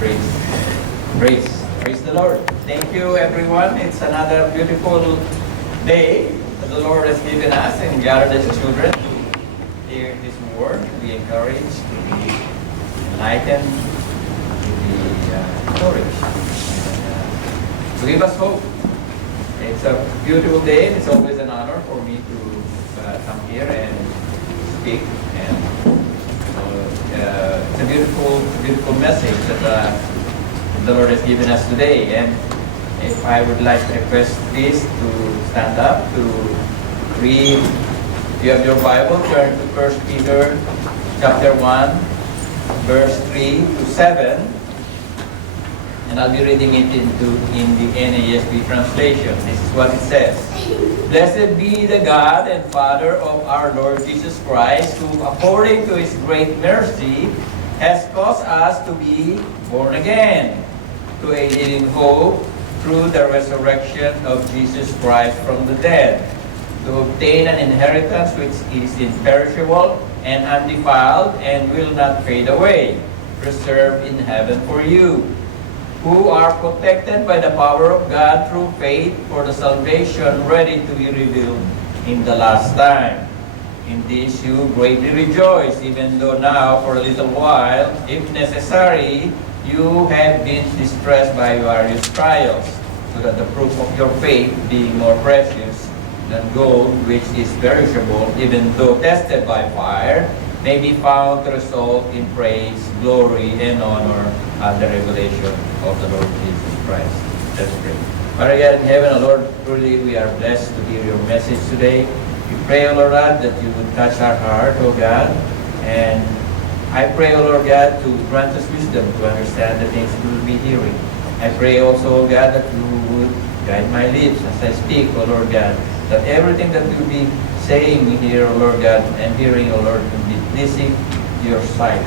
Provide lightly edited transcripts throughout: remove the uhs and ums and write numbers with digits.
Praise, praise the Lord. Thank you, everyone. It's another beautiful day that the Lord has given us and gathered as children to hear His word, to be encouraged, to be enlightened, to be encouraged, to give us hope. It's a beautiful day. It's always an honor for me to come here and speak. And it's a beautiful message that the Lord has given us today. And if I would like to request please to stand up to read. If you have your Bible, turn to 1 Peter chapter 1, verse 3 to 7. And I'll be reading it in the NASB translation. This is what it says. Blessed be the God and Father of our Lord Jesus Christ, who according to His great mercy has caused us to be born again to a living hope through the resurrection of Jesus Christ from the dead, to obtain an inheritance which is imperishable and undefiled and will not fade away, reserved in heaven for you, who are protected by the power of God through faith for the salvation ready to be revealed in the last time. In this you greatly rejoice, even though now for a little while, if necessary, you have been distressed by various trials, so that the proof of your faith, being more precious than gold, which is perishable, even though tested by fire, may be found to result in praise, glory, and honor at the revelation of the Lord Jesus Christ. Let's pray. Father God in heaven, O Lord, truly we are blessed to hear your message today. We pray, O Lord God, that you would touch our heart, O God, and I pray, O Lord God, to grant us wisdom to understand the things we will be hearing. I pray also, O God, that you would guide my lips as I speak, O Lord God, that everything that we'll be saying here, O Lord God, and hearing, O Lord, will be pleasing to your sight.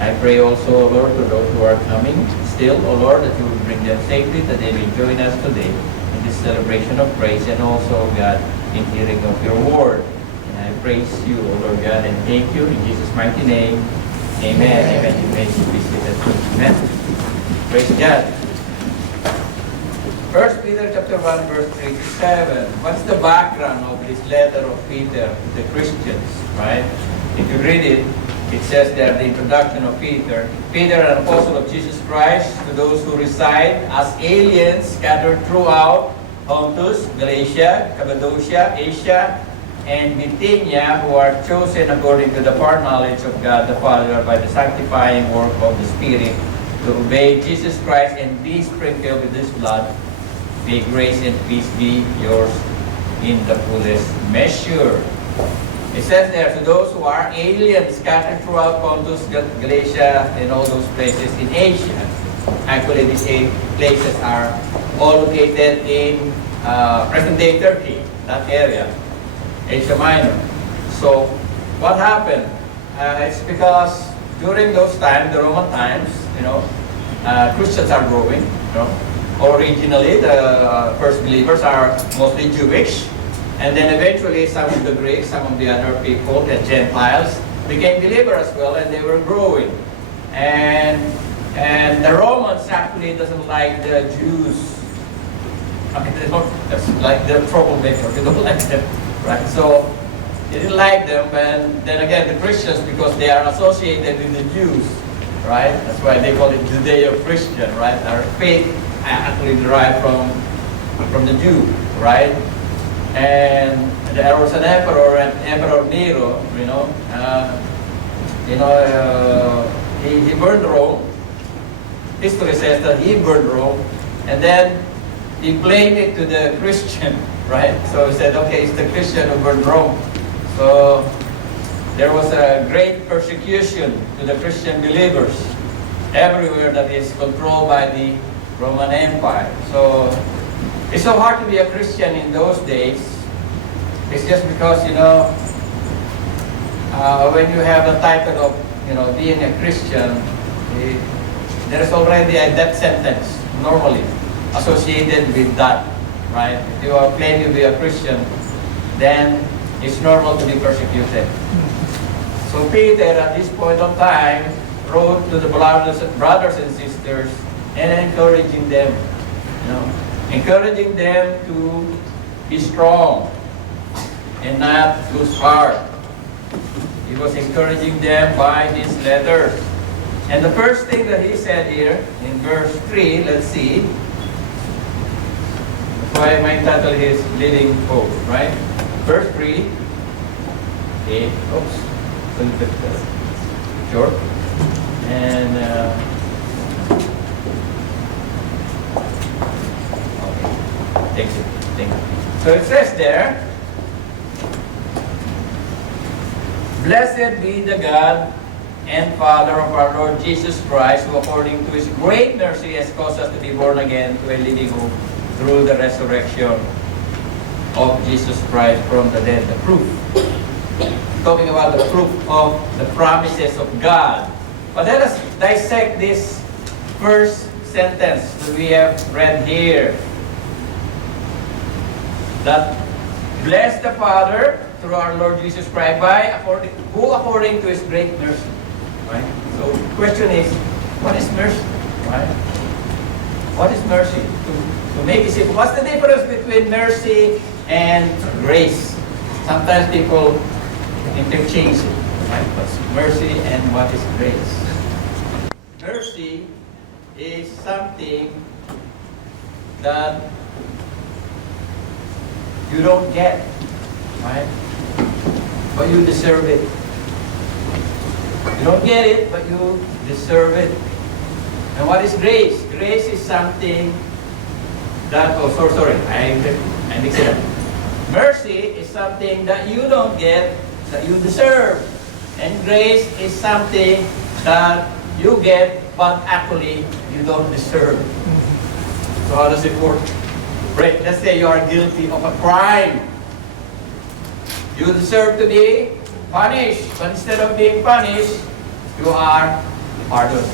I pray also, O Lord, to those who are coming still, O Lord, that you will bring them safely, that they may join us today in this celebration of praise, and also, God, in hearing of your word. And I praise you, O Lord God, and thank you in Jesus' mighty name. Amen. Amen. You may be seated. Amen. Praise God. 1 Peter chapter 1, verse 3 to 7. What's the background of this letter of Peter to the Christians, right? If you read it, it says there, the introduction of Peter. Peter, an apostle of Jesus Christ, to those who reside as aliens scattered throughout Pontus, Galatia, Cappadocia, Asia, and Bithynia, who are chosen according to the foreknowledge of God the Father by the sanctifying work of the Spirit, to obey Jesus Christ and be sprinkled with His blood. May grace and peace be yours in the fullest measure. It says there, to those who are aliens scattered throughout Pontus, Galatia, and all those places in Asia. Actually, these 8 places are all located in present-day Turkey, that area, Asia Minor. So, what happened? It's because during those times, the Roman times, Christians are growing. Originally, the first believers are mostly Jewish. And then eventually some of the Greeks, some of the other people, the Gentiles, became believers as well, and they were growing. And the Romans actually doesn't like the Jews. I mean, they don't like the troublemaker. They don't like them, right? So they didn't like them. And then again, the Christians, because they are associated with the Jews, right? That's why they call it Judeo-Christian, right? Our faith actually derived from the Jew, right? And there was an emperor, Emperor Nero, he burned Rome. History says that he burned Rome, and then he blamed it to the Christian, right? So he said, okay, it's the Christian who burned Rome. So there was a great persecution to the Christian believers everywhere that is controlled by the Roman Empire. So it's so hard to be a Christian in those days. It's just because, when you have the title of, being a Christian, there is already a death sentence normally associated with that, right? If you are claiming to be a Christian, then it's normal to be persecuted. So Peter, at this point of time, wrote to the brothers and sisters sisters and encouraging them, encouraging them to be strong and not lose heart. He was encouraging them by this letter. And the first thing that he said here in verse 3, let's see. That's why my title is Leading Hope, right? Verse 3. Okay, oops, a little bit short. And okay, thank you. So it says there, "Blessed be the God and Father of our Lord Jesus Christ, who according to His great mercy has caused us to be born again to a living hope through the resurrection of Jesus Christ from the dead." The proof. Talking about the proof of the promises of God. But let us dissect this first sentence that we have read here. That bless the Father through our Lord Jesus Christ who according to His great mercy. Right? So the question is, what is mercy? Right? What is mercy? To make it simple, what's the difference between mercy and grace? Sometimes people interchange it. Right? What's mercy and what is grace? Mercy is something that you don't get, right? But you deserve it. You don't get it, but you deserve it. And what is grace? Grace is something that, I mixed it up. Mercy is something that you don't get, that you deserve. And grace is something that you get, but actually you don't deserve. So how does it work? Right, let's say you are guilty of a crime. You deserve to be punished, but instead of being punished, you are pardoned.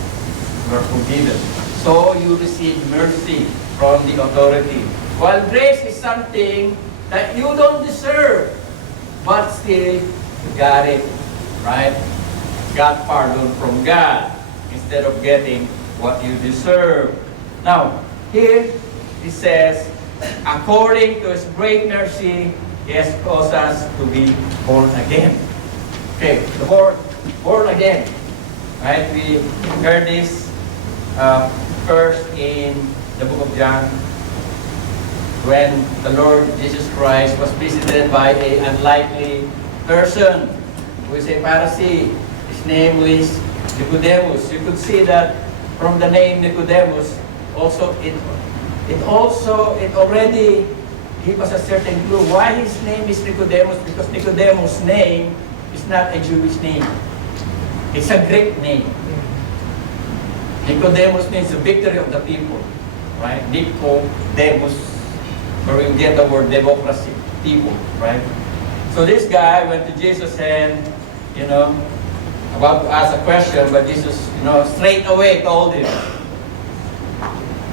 You are forgiven. So you receive mercy from the authority. While grace is something that you don't deserve, but still you got it, right? Got pardon from God instead of getting what you deserve. Now, here it says, according to His great mercy, He has caused us to be born again. Okay, the born again. Right? We heard this first in the book of John, when the Lord Jesus Christ was visited by an unlikely person who is a Pharisee. His name is Nicodemus. You could see that from the name Nicodemus, it already gives us a certain clue why his name is Nicodemus, because Nicodemus' name is not a Jewish name. It's a Greek name. Nicodemus means the victory of the people, right? Nicodemus, where we get the word democracy, people, right? So this guy went to Jesus and, about to ask a question, but Jesus, straight away told him,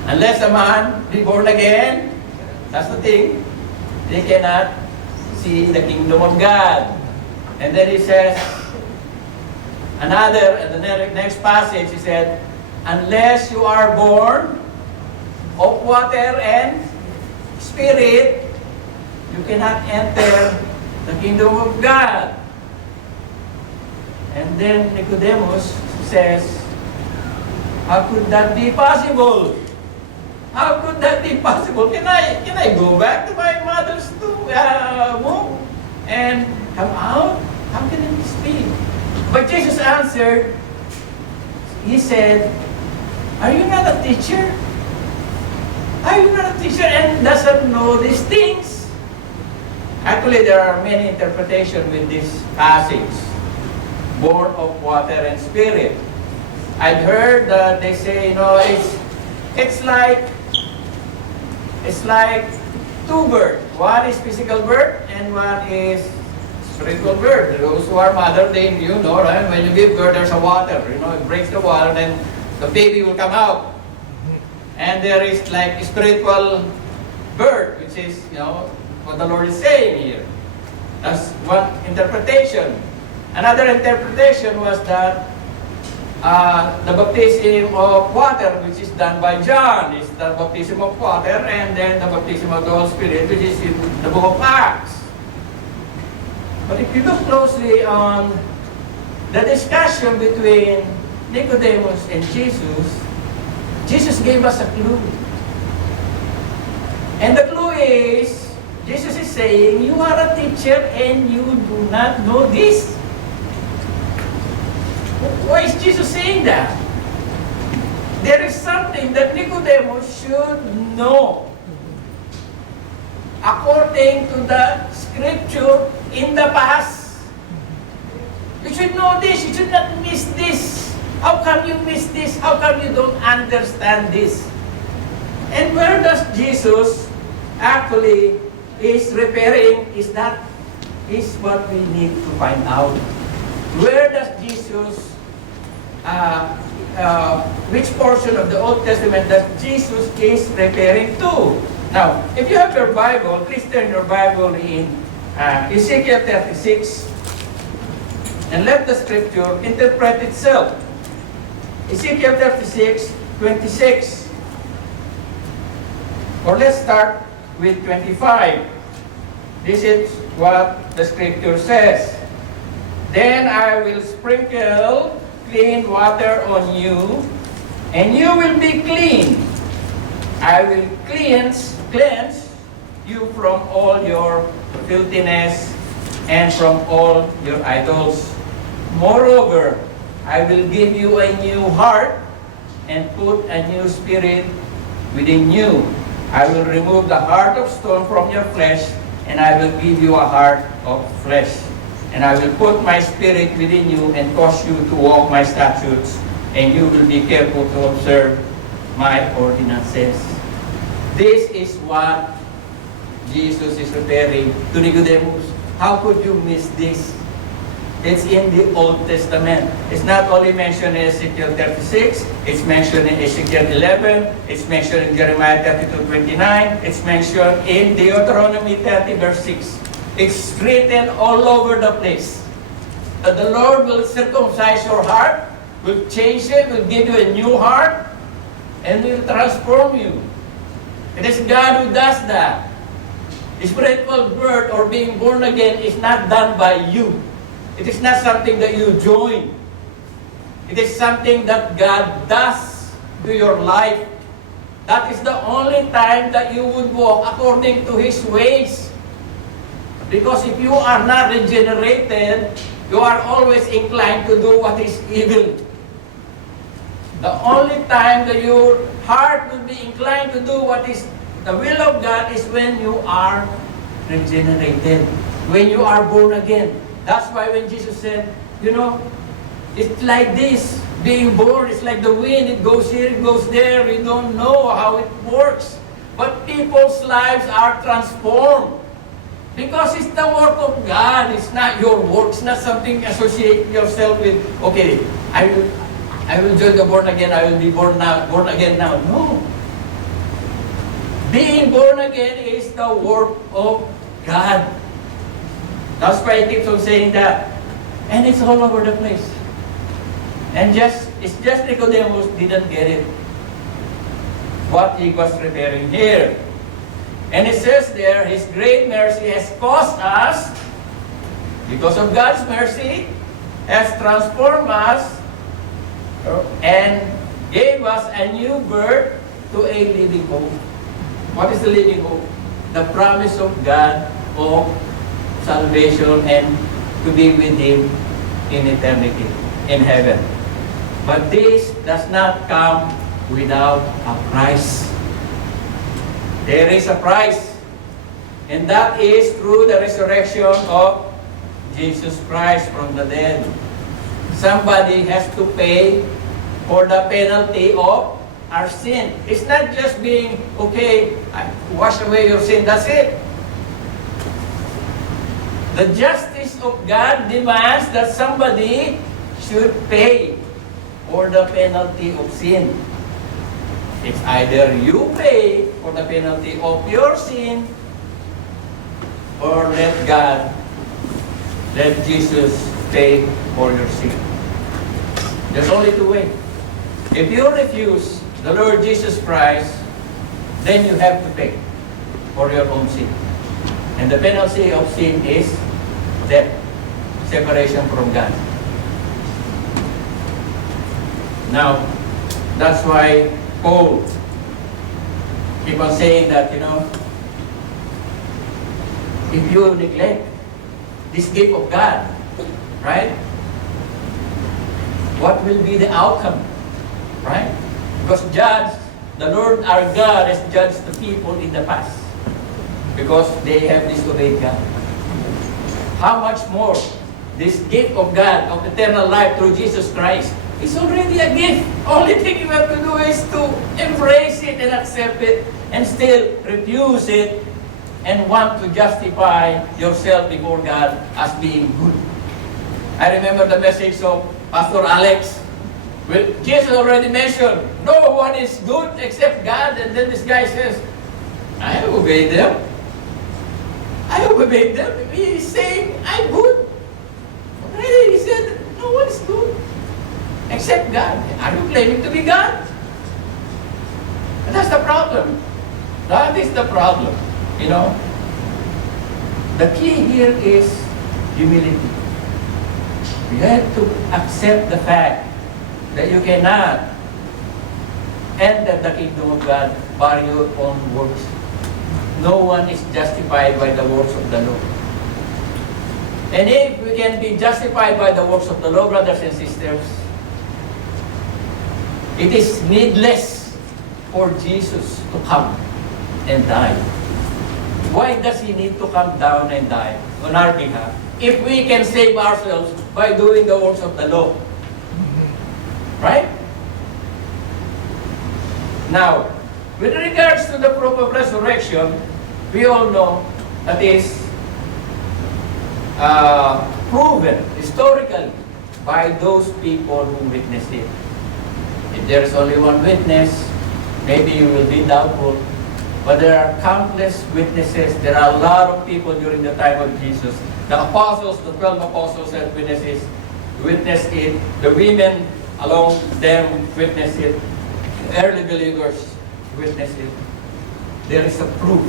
unless a man be born again, that's the thing, they cannot see the kingdom of God. And then he says, in the next passage, he said, unless you are born of water and spirit, you cannot enter the kingdom of God. And then Nicodemus says, how could that be possible? How could that be possible? Can I go back to my mother's womb and come out? How can it speak? But Jesus answered, He said, are you not a teacher? Are you not a teacher and doesn't know these things? Actually, there are many interpretations with this passage. Born of water and spirit. I've heard that they say, it's like two birds. One is physical birth and one is spiritual birth. Those who are mother, right? When you give birth, there's a water. It breaks the water, then the baby will come out. And there is like spiritual birth, which is, what the Lord is saying here. That's one interpretation. Another interpretation was that the baptism of water, which is done by John, is the baptism of water, and then the baptism of the Holy Spirit, which is in the book of Acts. But if you look closely on the discussion between Nicodemus and Jesus, Jesus gave us a clue. And the clue is, Jesus is saying, you are a teacher and you do not know this. Why is Jesus saying that? There is something that Nicodemus should know. According to the scripture in the past, you should know this. You should not miss this. How come you miss this? How come you don't understand this? And where does Jesus actually is referring is that is what we need to find out. Where does Jesus, which portion of the Old Testament that Jesus is referring to? Now, if you have your Bible, please turn your Bible in Ezekiel 36 and let the scripture interpret itself. Ezekiel 36, 26. Or let's start with 25. This is what the scripture says. Then I will sprinkle clean water on you, and you will be clean. I will cleanse you from all your filthiness and from all your idols. Moreover, I will give you a new heart and put a new spirit within you. I will remove the heart of stone from your flesh, and I will give you a heart of flesh. And I will put my spirit within you and cause you to walk my statutes, and you will be careful to observe my ordinances. This is what Jesus is referring to Nicodemus. How could you miss this? It's in the Old Testament. It's not only mentioned in Ezekiel 36, it's mentioned in Ezekiel 11, it's mentioned in Jeremiah 32:29, it's mentioned in Deuteronomy 30 verse 6. It's written all over the place. That the Lord will circumcise your heart, will change it, will give you a new heart, and will transform you. It is God who does that. Spiritual birth or being born again is not done by you. It is not something that you join. It is something that God does to your life. That is the only time that you would walk according to His ways. Because if you are not regenerated, you are always inclined to do what is evil. The only time that your heart will be inclined to do what is the will of God is when you are regenerated, when you are born again. That's why when Jesus said, it's like this, being born, it's like the wind, it goes here, it goes there, we don't know how it works. But people's lives are transformed. Because it's the work of God, it's not your work, it's not something associate yourself with, okay, I will join the born again, I will be born again now. No. Being born again is the work of God. That's why he keeps on saying that. And it's all over the place. And it's just Nicodemus didn't get it. What he was referring here. And it says there, His great mercy has caused us, because of God's mercy, has transformed us and gave us a new birth to a living hope. What is the living hope? The promise of God of salvation and to be with Him in eternity, in heaven. But this does not come without a price. There is a price, and that is through the resurrection of Jesus Christ from the dead. Somebody has to pay for the penalty of our sin. It's not just being, okay, wash away your sin, that's it. The justice of God demands that somebody should pay for the penalty of sin. It's either you pay for the penalty of your sin, or let Jesus pay for your sin. There's only two ways. If you refuse the Lord Jesus Christ, then you have to pay for your own sin. And the penalty of sin is death, separation from God. Now, that's why Paul keep on saying that, if you neglect this gift of God, right? What will be the outcome, right? Because the Lord our God has judged the people in the past because they have disobeyed God. How much more this gift of God, of eternal life through Jesus Christ, is already a gift. Only thing you have to do is to embrace it and accept it and still refuse it and want to justify yourself before God as being good. I remember the message of Pastor Alex. Well, Jesus already mentioned, no one is good except God. And then this guy says, I obeyed them. I obeyed them. He is saying, I'm good. Really, he said, no one is good except God. Are you claiming to be God? And that's the problem. That is the problem. The key here is humility. You have to accept the fact that you cannot enter the kingdom of God by your own works. No one is justified by the works of the law. And if we can be justified by the works of the law, brothers and sisters, it is needless for Jesus to come and die. Why does He need to come down and die on our behalf if we can save ourselves by doing the works of the law? Right? Now, with regards to the proof of resurrection, we all know that is proven historically by those people who witnessed it. If there is only one witness, maybe you will be doubtful. But there are countless witnesses. There are a lot of people during the time of Jesus. The apostles, the 12 apostles had witnessed it. The women along them witnessed it. The early believers witnessed it. There is a proof.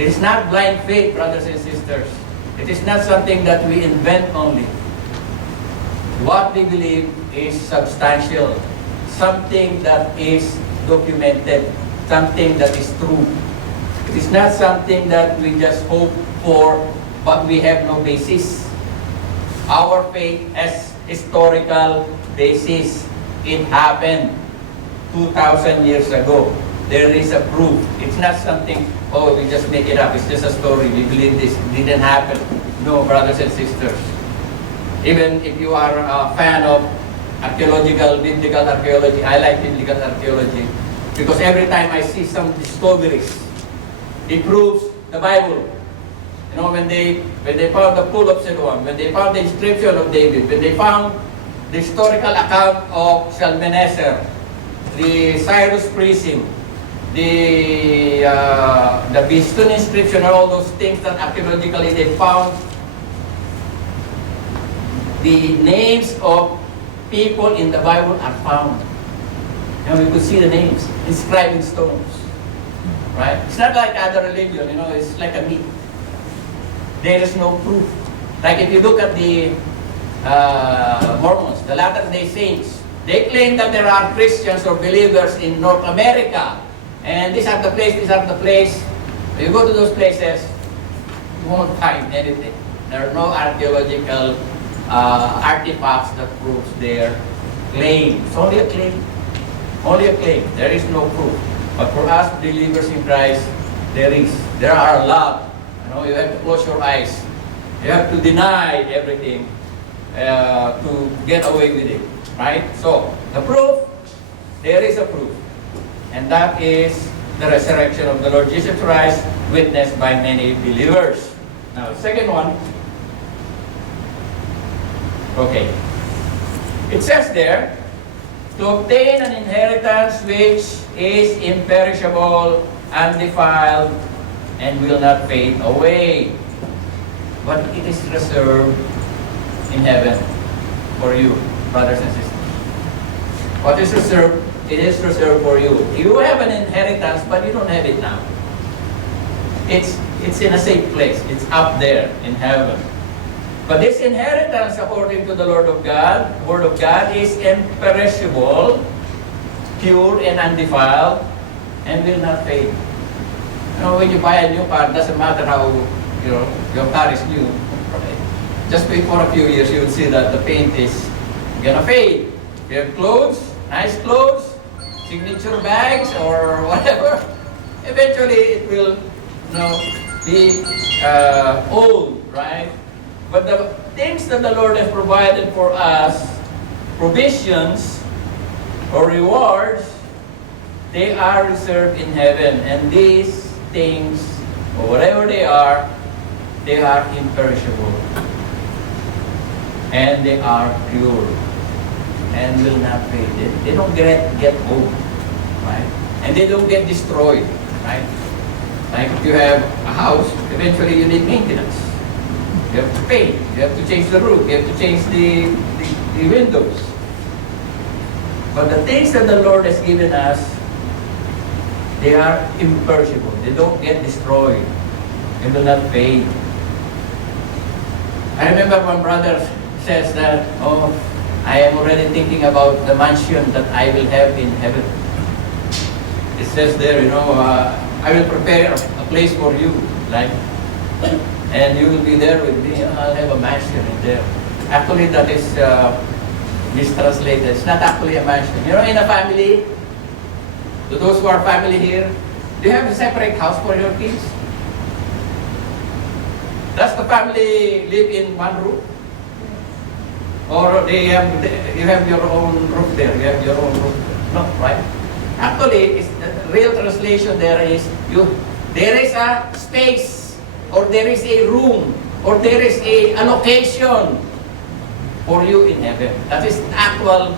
It is not blind faith, brothers and sisters. It is not something that we invent only. What we believe is substantial. Something that is documented. Something that is true. It is not something that we just hope for, but we have no basis. Our faith has historical basis. It happened 2,000 years ago. There is a proof. It's not something, we just make it up. It's just a story. We believe this. It didn't happen. No, brothers and sisters. Even if you are a fan of biblical archaeology, I like biblical archaeology. Because every time I see some discoveries, it proves the Bible. When they found the pool of Siloam, when they found the inscription of David, when they found the historical account of Shalmaneser, the Cyrus Prism, the Bistun inscription, and all those things that archaeologically they found, the names of people in the Bible are found. We could see the names inscribed in stones. Right? It's not like other religion, it's like a myth. There is no proof. Like if you look at the Mormons, the Latter-day Saints, they claim that there are Christians or believers in North America. And these are the place. When you go to those places, you won't find anything. There are no archaeological artifacts that proves their claim. It's only a claim. Only a claim. There is no proof. But for us believers in Christ, there is. There are a lot. You have to close your eyes. You have to deny everything to get away with it. Right? So, the proof, there is a proof. And that is the resurrection of the Lord Jesus Christ, witnessed by many believers. Now, the second one. Okay. It says there, to obtain an inheritance which is imperishable, undefiled, and will not fade away. But it is reserved in heaven for you, brothers and sisters. What is reserved? It is reserved for you. You have an inheritance, but you don't have it now. It's in a safe place. It's up there in heaven. But this inheritance, according to the Word of God, is imperishable, pure and undefiled, and will not fade. You know, when you buy a new car, doesn't matter how your car is new. Just wait for a few years, you will see that the paint is gonna fade. You have clothes, nice clothes, signature bags, or whatever. Eventually, it will, be old, right? But the things that the Lord has provided for us, provisions or rewards, they are reserved in heaven. And these things, or whatever they are imperishable. And they are pure. And will not fade. They don't get old. Right? And they don't get destroyed. Right? Like if you have a house, eventually you need maintenance. You have to paint, you have to change the roof, you have to change the windows. But the things that the Lord has given us, they are imperishable. They don't get destroyed. They will not fade. I remember one brother says that, I am already thinking about the mansion that I will have in heaven. It says there, I will prepare a place for you, like, and you will be there with me. I'll have a mansion in there. Actually, that is mistranslated. It's not actually a mansion. In a family, to those who are family here, do you have a separate house for your kids? Does the family live in one roof? Or you have your own roof there? You have your own roof there? No, right? Actually, the real translation there is, there is a space, or there is a room, or there is a location for you in heaven. That is the actual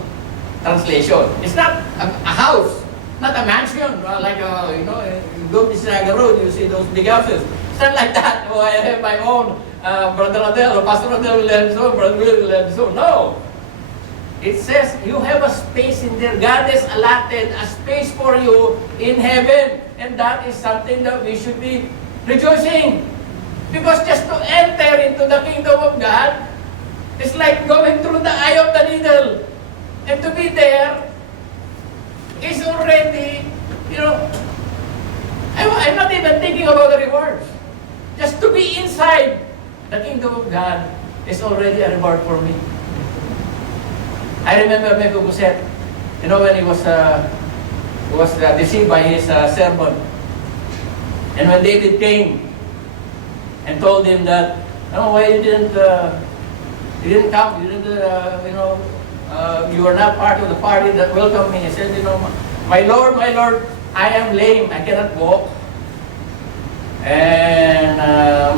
translation. It's not a house, not a mansion, like, you go to Sinaga Road, you see those big houses. It's not like that. I have my own, Brother Adel, or Pastor Adel will have so, Brother Will will have so. No. It says you have a space in there. God has allotted a space for you in heaven. And that is something that we should be rejoicing. Because just to enter into the kingdom of God is like going through the eye of the needle. And to be there is already, I'm not even thinking about the rewards. Just to be inside the kingdom of God is already a reward for me. I remember Mephibosheth, when he was deceived by his servant. And when David came and told him that, why you didn't come, you didn't, you are not part of the party that welcomed me. He said, my Lord, I am lame, I cannot walk. And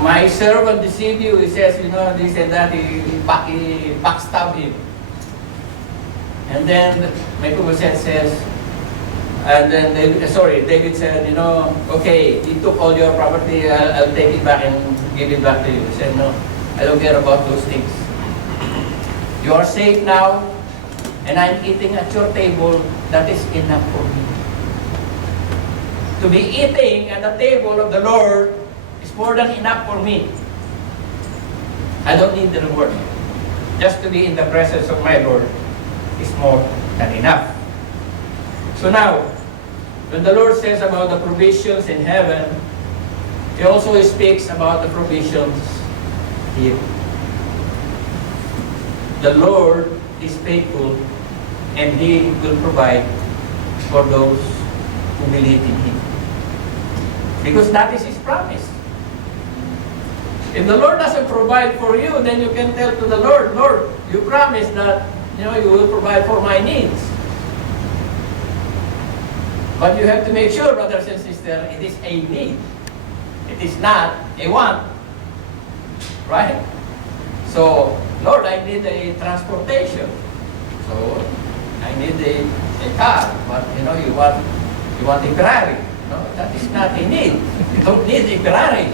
my servant deceived you. He says, this and that, he backstabbed him. And then Mephibosheth says, and then David said, okay, he took all your property, I'll take it back and give it back to you. He said, no, I don't care about those things. You are safe now, and I'm eating at your table. That is enough for me. To be eating at the table of the Lord is more than enough for me. I don't need the reward. Just to be in the presence of my Lord is more than enough. So now, when the Lord says about the provisions in heaven, He also speaks about the provisions here. The Lord is faithful, and He will provide for those who believe in Him. Because that is His promise. If the Lord doesn't provide for you, then you can tell to the Lord, Lord, you promised that you will provide for my needs. But you have to make sure, brothers and sisters, it is a need. It is not a want. Right? So, Lord, I need a transportation. So, I need a car. But, you want a Ferrari. No, that is not a need. You don't need a Ferrari.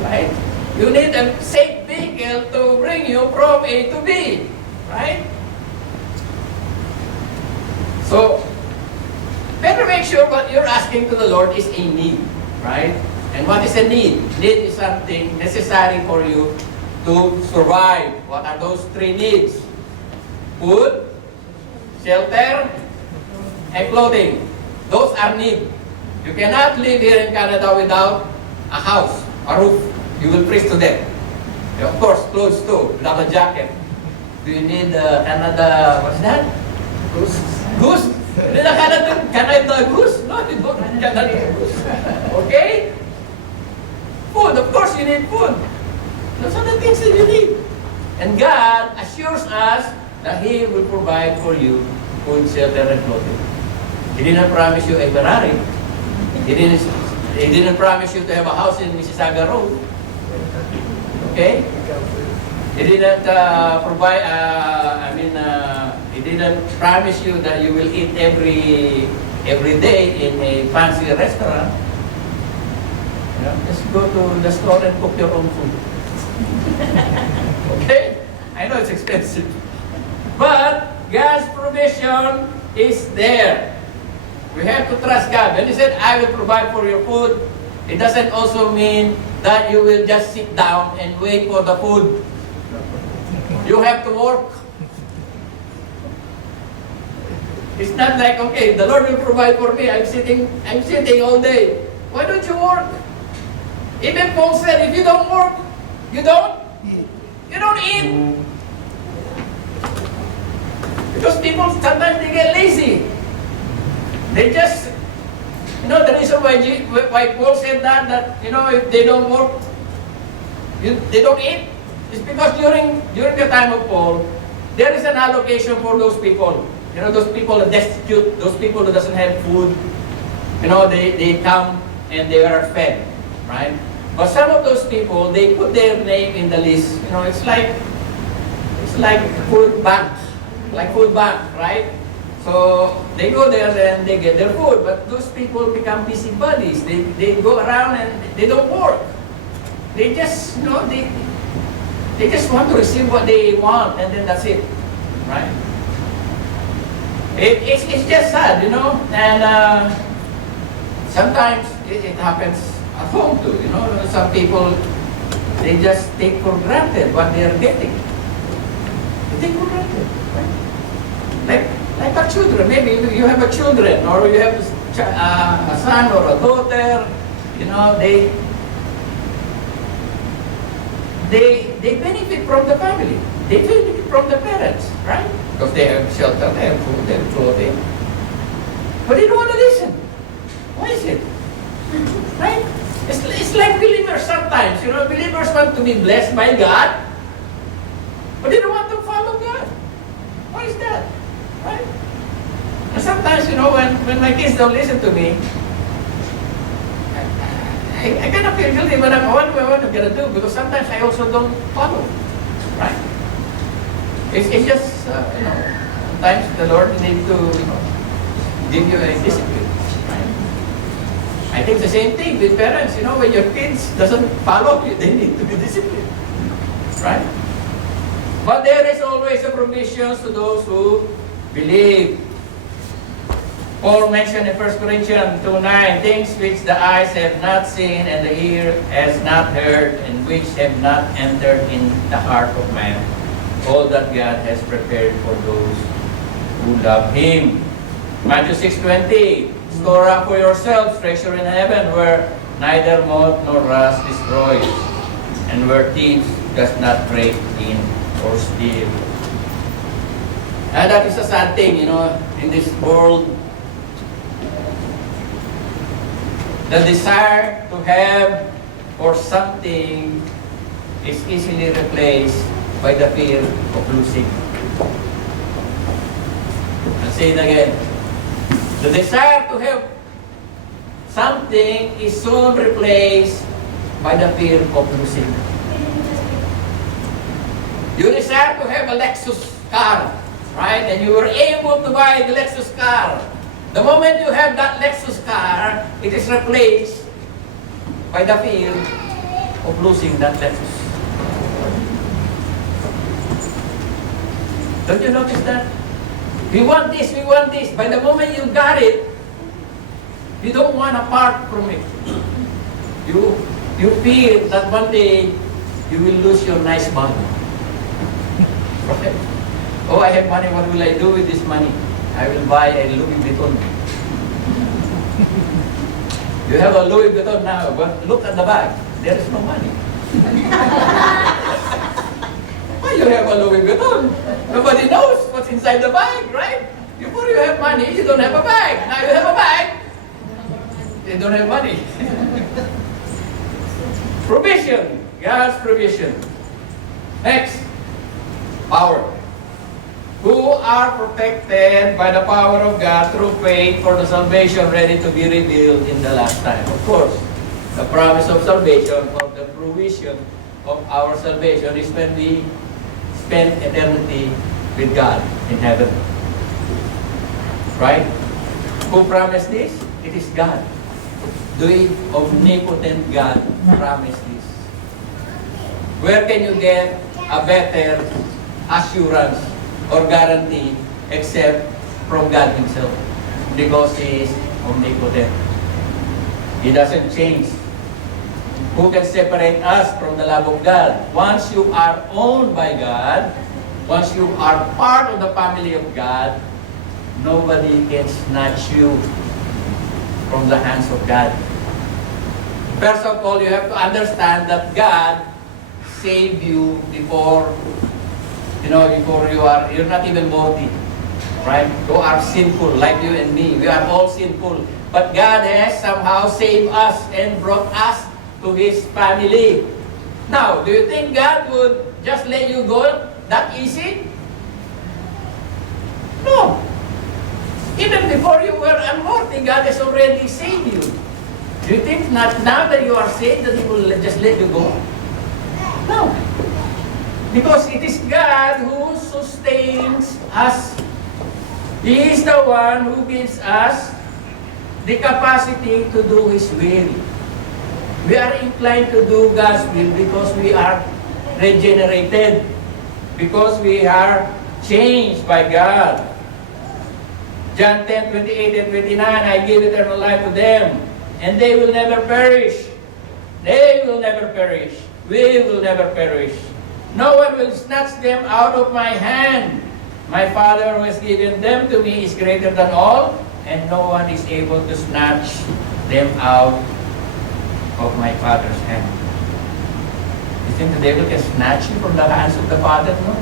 Right? You need a safe vehicle to bring you from A to B. Right? So, better make sure what you're asking to the Lord is a need, right? And what is a need? Need is something necessary for you to survive. What are those three needs? Food, shelter, and clothing. Those are needs. You cannot live here in Canada without a house, a roof. You will freeze to death. Of course, clothes too, without a jacket. Do you need Canada, what's that? Goose? Goose? You need a Canada goose? No, you don't need Canada goose. Okay? Food, of course you need food. Those are the things that you need. And God assures us that He will provide for you food, shelter, and clothing. He didn't promise you a Ferrari. He didn't promise you to have a house in Mississauga Road. Okay? He didn't provide, He didn't promise you that you will eat every day in a fancy restaurant. You know, just go to the store and cook your own food. Okay? I know it's expensive. But God's provision is there. We have to trust God. When He said, I will provide for your food, it doesn't also mean that you will just sit down and wait for the food. You have to work. It's not like, okay, the Lord will provide for me. I'm sitting all day. Why don't you work? Even Paul said, if you don't work, you don't eat. Because people sometimes they get lazy. They just, the reason why Paul said that if they don't work, they don't eat, is because during the time of Paul, there is an allocation for those people. Those people are destitute, those people who doesn't have food. They come and they are fed, right? But some of those people, they put their name in the list. It's like food bank, right? So they go there and they get their food, but those people become busybodies. They go around and they don't work. They just, they just want to receive what they want, and then that's it, right? It's just sad, and sometimes it happens at home too. Some people, they just take for granted what they are getting. They take for granted, right? Like our children, maybe you have a children, or you have a son or a daughter, they benefit from the family. They benefit from the parents, right? Because they have shelter, they have food, they have clothing. But they don't want to listen. Why is it? Right? It's like believers sometimes. Believers want to be blessed by God, but they don't want to follow God. Why is that? Right? And sometimes, when my kids don't listen to me, I kind of feel guilty, but what am I going to do? Because sometimes I also don't follow. Right? It's just, sometimes the Lord needs to, give you a discipline. Right? I think the same thing with parents. When your kids doesn't follow you, they need to be disciplined. Right? But there is always a provision to those who believe. Paul mentioned in 1 Corinthians 2:9, things which the eyes have not seen and the ear has not heard and which have not entered in the heart of man, all that God has prepared for those who love Him. Matthew 6:20, store up for yourselves treasure in heaven where neither moth nor rust destroys and where thieves does not break in or steal. And that is a sad thing, in this world. The desire to have or something is easily replaced by the fear of losing. I'll say it again. The desire to have something is soon replaced by the fear of losing. You desire to have a Lexus car, right? And you were able to buy the Lexus car. The moment you have that Lexus car, it is replaced by the fear of losing that Lexus. Don't you notice that? We want this, we want this. By the moment you got it, you don't want to part from it. You feel that one day you will lose your nice body. Right? Oh, I have money, what will I do with this money? I will buy a Louis Vuitton. You have a Louis Vuitton now, but look at the bag. There is no money. Why you have a Louis Vuitton? Nobody knows what's inside the bag, right? Before you have money, you don't have a bag. Now you have a bag, you don't have money. Provision. God's provision. Next. Power. Who are protected by the power of God through faith for the salvation ready to be revealed in the last time. Of course, the promise of salvation or the provision of our salvation is when we spend eternity with God in heaven. Right? Who promised this? It is God. The omnipotent God promised this. Where can you get a better assurance or guarantee except from God Himself? Because He is omnipotent. He doesn't change. Who can separate us from the love of God? Once you are owned by God, once you are part of the family of God, nobody can snatch you from the hands of God. First of all, you have to understand that God saved you before, before you're not even worthy, right? You are sinful, like you and me. We are all sinful. But God has somehow saved us and brought us to His family. Now, do you think God would just let you go that easy? No. Even before you were unworthy, God has already saved you. Do you think not now that you are saved that He will just let you go? No. Because it is God who sustains us. He is the one who gives us the capacity to do His will. We are inclined to do God's will because we are regenerated, because we are changed by God. John 10:28 and 29, I give eternal life to them, and they will never perish. They will never perish. We will never perish. No one will snatch them out of my hand. My Father who has given them to me is greater than all, and no one is able to snatch them out of my Father's hand. You think the devil can snatch you from the hands of the Father? No.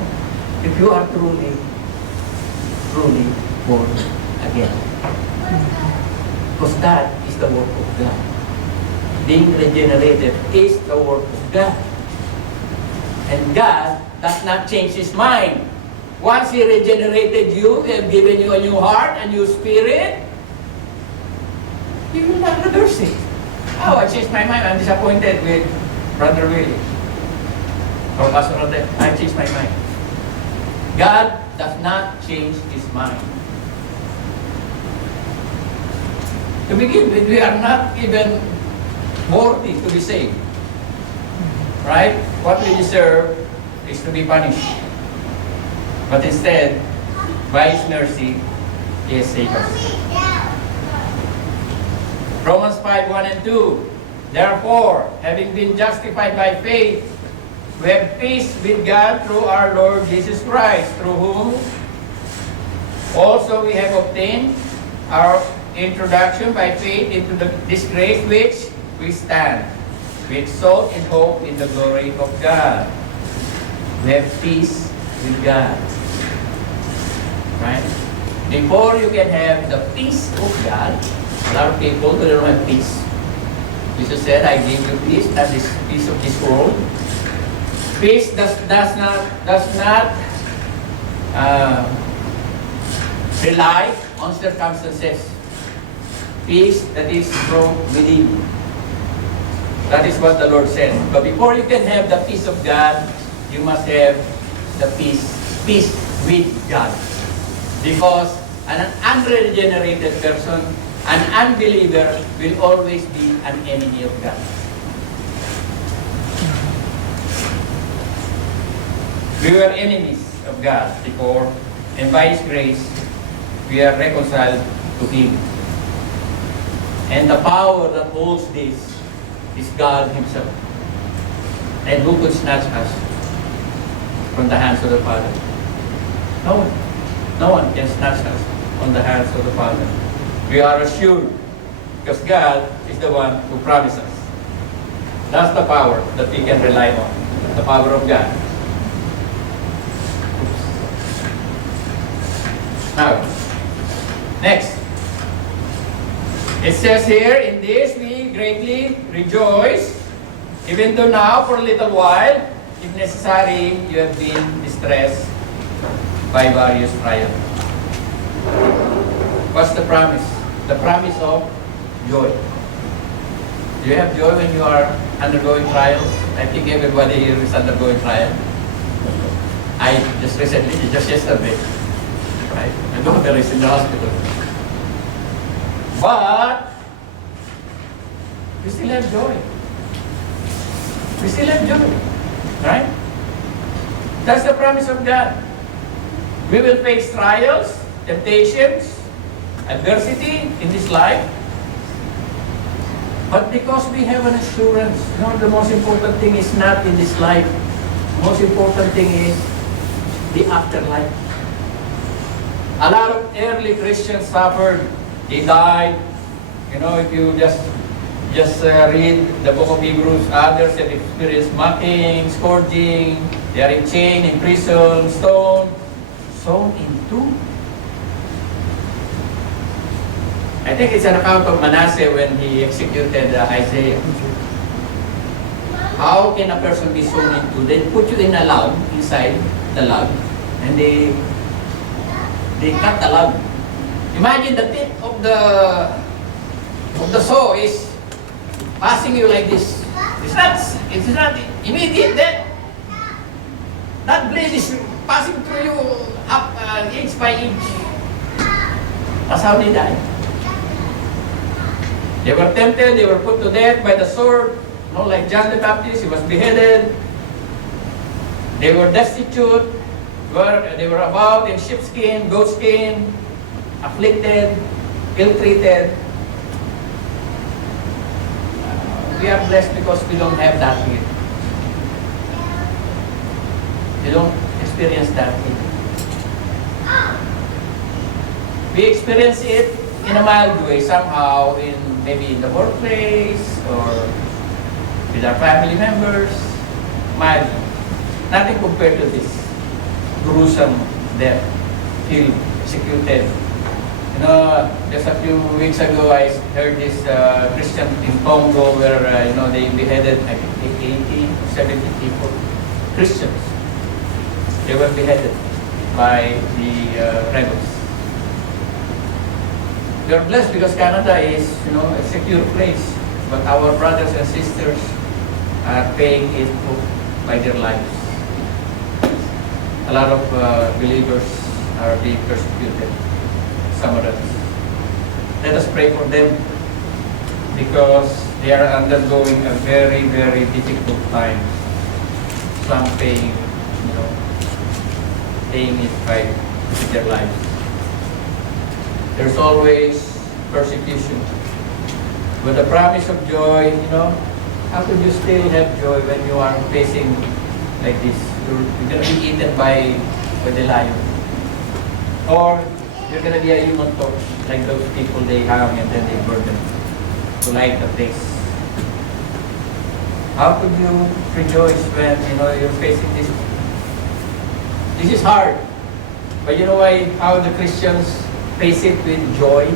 If you are truly born again. Because that is the work of God. Being regenerated is the work of God. And God does not change His mind. Once He regenerated you, He has given you a new heart, a new spirit, He will not reverse it. Oh, I changed my mind. I'm disappointed with Brother Willie. Or Pastor Rodel. I changed my mind. God does not change His mind. To begin with, we are not even worthy to be saved. Right? What we deserve is to be punished. But instead, by His mercy, He has saved us. Romans 5:1 and 2. Therefore, having been justified by faith, we have peace with God through our Lord Jesus Christ, through whom also we have obtained our introduction by faith into this grace which we stand. We exalt in hope in the glory of God. We have peace with God. Right? Before you can have the peace of God, a lot of people don't have peace. Jesus said, I give you peace, not this peace of this world. Peace does not rely on circumstances. Peace that is from within. That is what the Lord said. But before you can have the peace of God, you must have the peace with God. Because an unregenerated person, an unbeliever, will always be an enemy of God. We were enemies of God before, and by His grace, we are reconciled to Him. And the power that holds this is God Himself. And who could snatch us from the hands of the Father? No one. No one can snatch us from the hands of the Father. We are assured because God is the one who promised us. That's the power that we can rely on. The power of God. Now, next. It says here, in this we greatly rejoice, even though now for a little while, if necessary, you have been distressed by various trials. What's the promise? The promise of joy. Do you have joy when you are undergoing trials? I think everybody here is undergoing trial. I just recently, just yesterday, right? My daughter is in the hospital. But we still have joy. We still have joy, right? That's the promise of God. We will face trials, temptations, adversity in this life. But because we have an assurance, the most important thing is not in this life. The most important thing is the afterlife. A lot of early Christians suffered. They died. If you just read the book of Hebrews, others have experienced mocking, scourging, they are in chain, in prison, stoned, sown in two. I think it's an account of Manasseh when he executed Isaiah. How can a person be sown in two? They put you in a log, inside the log, and they cut the log. Imagine the tip of the saw is passing you like this. It's not immediate death. That blade is passing through you up inch by inch. That's how they died. They were tempted, they were put to death by the sword. Like John the Baptist, he was beheaded. They were destitute. They were about in sheepskin, goatskin, afflicted, ill-treated. We are blessed because we don't have that here. We don't experience that here. We experience it in a mild way, somehow, maybe in the workplace or with our family members. Mild. Nothing compared to this gruesome death, killed, executed. Just a few weeks ago, I heard this Christian in Congo where, they beheaded, I think, 80 or 70 people, Christians. They were beheaded by the rebels. We are blessed because Canada is, a secure place. But our brothers and sisters are paying it by their lives. A lot of believers are being persecuted. Some of us. Let us pray for them because they are undergoing a very, very difficult time. Some paying it by their lives. There's always persecution. But the promise of joy, how could you still have joy when you are facing like this? You're going to be eaten by the lion. Or you're going to be a human torch, like those people they hang and then they burn them to light the place. How could you rejoice when you're facing this? This is hard. But you know why? How the Christians face it with joy?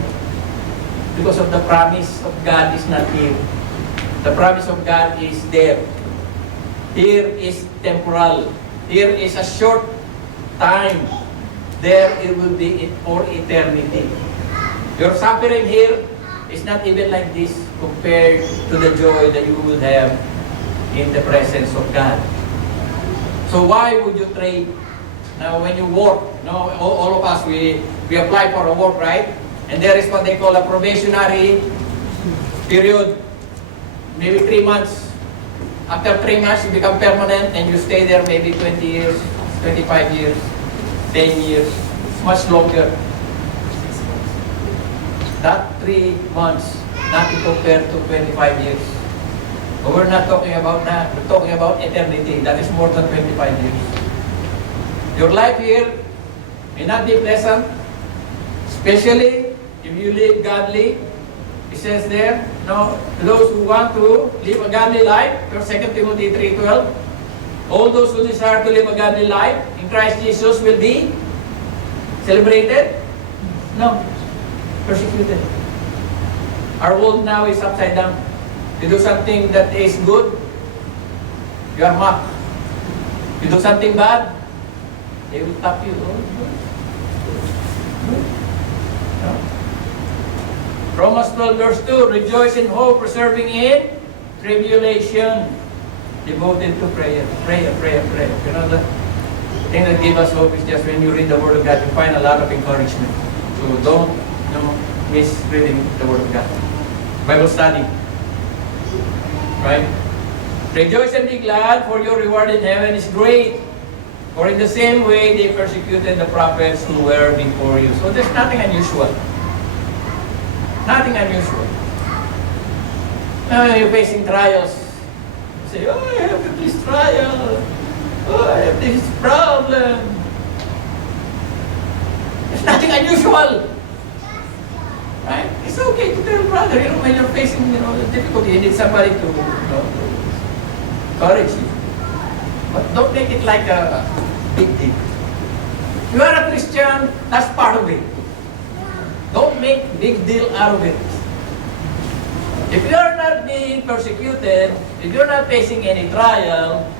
Because of the promise of God is not here. The promise of God is there. Here is temporal. Here is a short time. There it will be for eternity. Your suffering here is not even like this compared to the joy that you will have in the presence of God. So why would you trade? Now when you work, all of us, we apply for a work, right? And there is what they call a probationary period, maybe 3 months. After 3 months, you become permanent and you stay there maybe 20 years, 25 years, 10 years. It's much longer. That 3 months, nothing compared to 25 years. But we're not talking about that. We're talking about eternity. That is more than 25 years. Your life here may not be pleasant, especially if you live godly. It says there, no, to those who want to live a godly life, 2 Timothy 3:12, all those who desire to live a godly life in Christ Jesus will be celebrated? No, persecuted. Our world now is upside down. You do something that is good, you are mocked. You do something bad, they will tap you. No? Romans 12 verse 2, rejoice in hope, persevering in tribulation, devoted to prayer. Prayer. You know, the thing that gives us hope is just when you read the Word of God, you find a lot of encouragement. So don't miss reading the Word of God. Bible study. Right? Rejoice and be glad, for your reward in heaven is great. For in the same way they persecuted the prophets who were before you. So there's nothing unusual. Nothing unusual. Now you're facing trials. You say, oh, I have this trial. Oh, I have this problem. There's nothing unusual. Right? It's okay to tell brother, when you're facing, the difficulty, you need somebody to, to encourage you. But don't make it like a big deal. You are a Christian, that's part of it. Don't make big deal out of it. If you are not being persecuted, if you're not facing any trial,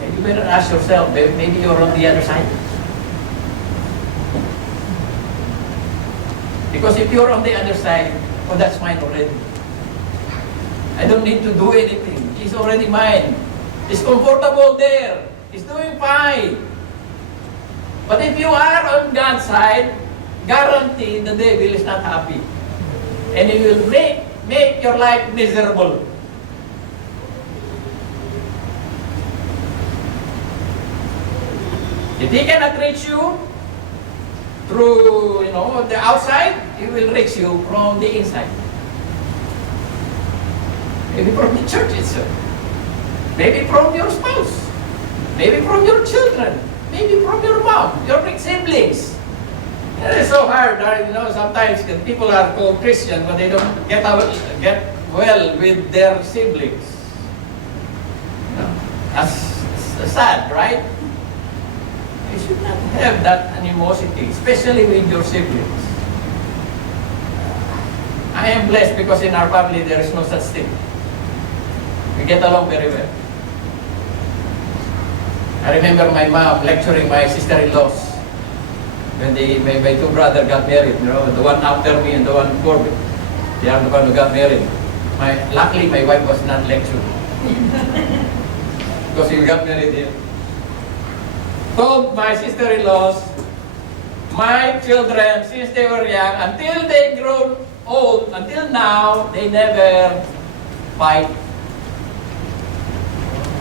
you better ask yourself, maybe you're on the other side. Because if you're on the other side, oh, that's mine already. I don't need to do anything. It's already mine. It's comfortable there. It's doing fine. But if you are on God's side, guaranteed the devil is not happy. And he will make your life miserable. If he cannot reach you through, the outside, he will reach you from the inside. Maybe from the church itself. Maybe from your spouse. Maybe from your children. Maybe from your mom, your big siblings. It is so hard, sometimes people are called Christian, but they don't get well with their siblings. That's sad, right? You should not have that animosity, especially with your siblings. I am blessed because in our family there is no such thing. We get along very well. I remember my mom lecturing my sister-in-laws when my two brothers got married, the one after me and the one before me. They are the one who got married. Luckily, my wife was not lecturing. Because he got married here. Told my sister-in-laws, my children, since they were young, until they grow old, until now, they never fight.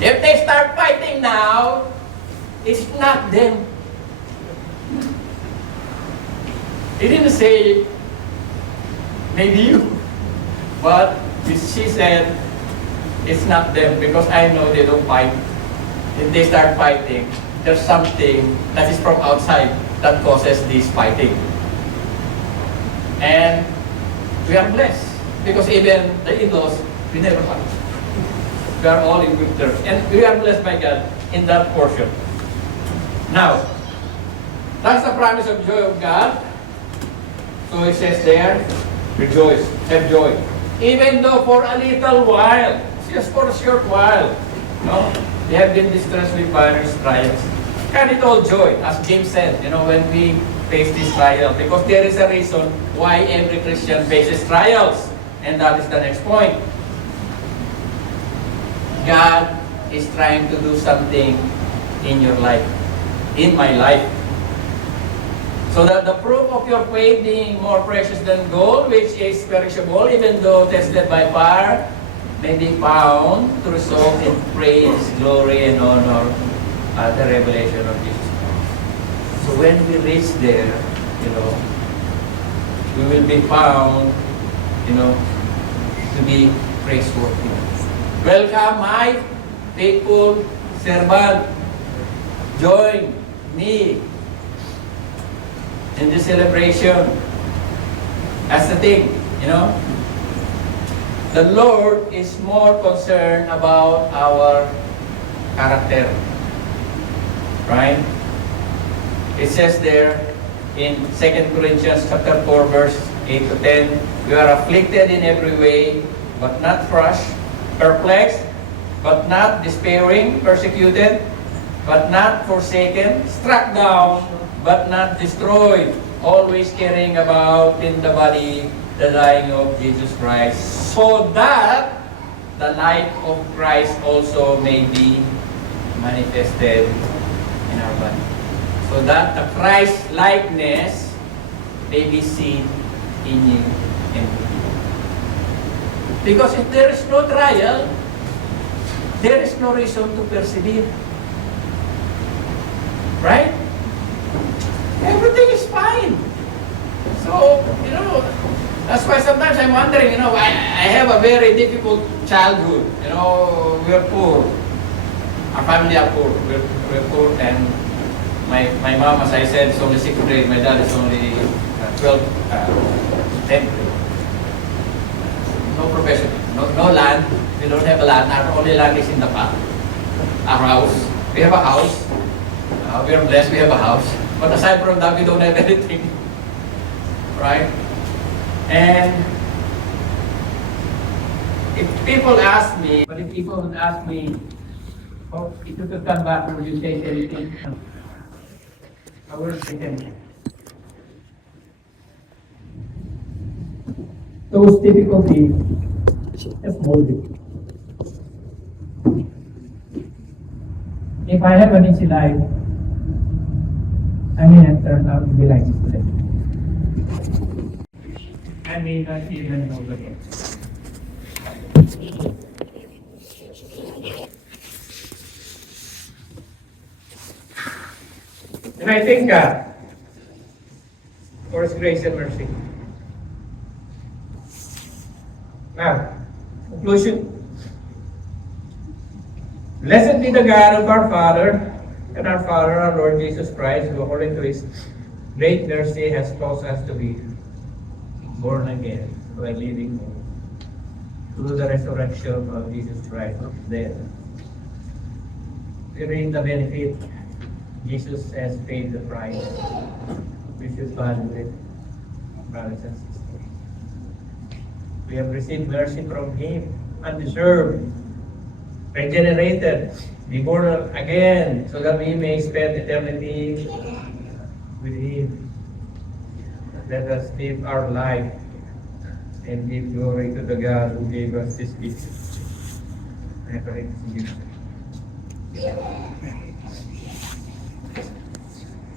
If they start fighting now, it's not them. He didn't say, maybe you. But she said, it's not them because I know they don't fight. If they start fighting, there's something that is from outside that causes this fighting. And we are blessed because even the in-laws, we never fight. We are all in good terms. And we are blessed by God in that portion. Now, that's the promise of joy of God. So it says there, rejoice, have joy. Even though for a little while, just for a short while, they have been distressed with various trials. Count it all joy, as James said, when we face this trial. Because there is a reason why every Christian faces trials. And that is the next point. God is trying to do something in your life, in my life. So that the proof of your faith being more precious than gold, which is perishable, even though tested by fire, may be found to result in praise, glory, and honor at the revelation of Jesus Christ. So when we reach there, we will be found, to be praiseworthy. Welcome, my faithful servant. Join me in this celebration. That's the thing, The Lord is more concerned about our character. Right? It says there in 2 Corinthians chapter 4, verse 8 to 10, we are afflicted in every way, but not crushed, perplexed, but not despairing, persecuted, but not forsaken, struck down, but not destroyed, always carrying about in the body the dying of Jesus Christ, so that the life of Christ also may be manifested in our body. So that the Christ likeness may be seen in you and me. Because if there is no trial, there is no reason to persevere. Right? Everything is fine. So, that's why sometimes I'm wondering, I have a very difficult childhood. We're poor. Our family are poor. We're poor, and my mom, as I said, is only 6th grade. My dad is only 10th grade. No profession. No land. We don't have a land. Our only land is in the park. Our house. We have a house. We are blessed. We have a house. But aside from that, we don't have anything. Right? And if people ask me, oh, if you could come back, would you say anything? I wouldn't say anything. Those difficulties have molded. If I have an easy life, I may not turn out to be like this today. I may not even know the Lord. And I thank God for His grace and mercy. Now, conclusion. Blessed be the God of our Father and our Father, our Lord Jesus Christ, who according to His great mercy has caused us to be born again by living through the resurrection of Jesus Christ from the dead. We reap the benefit. Jesus has paid the price. We should value it, brothers and sisters. We have received mercy from Him, undeserved, regenerated, be born again, so that we may spend eternity with Him. Let us live our life and give glory to the God who gave us this gift. I pray in Jesus' name.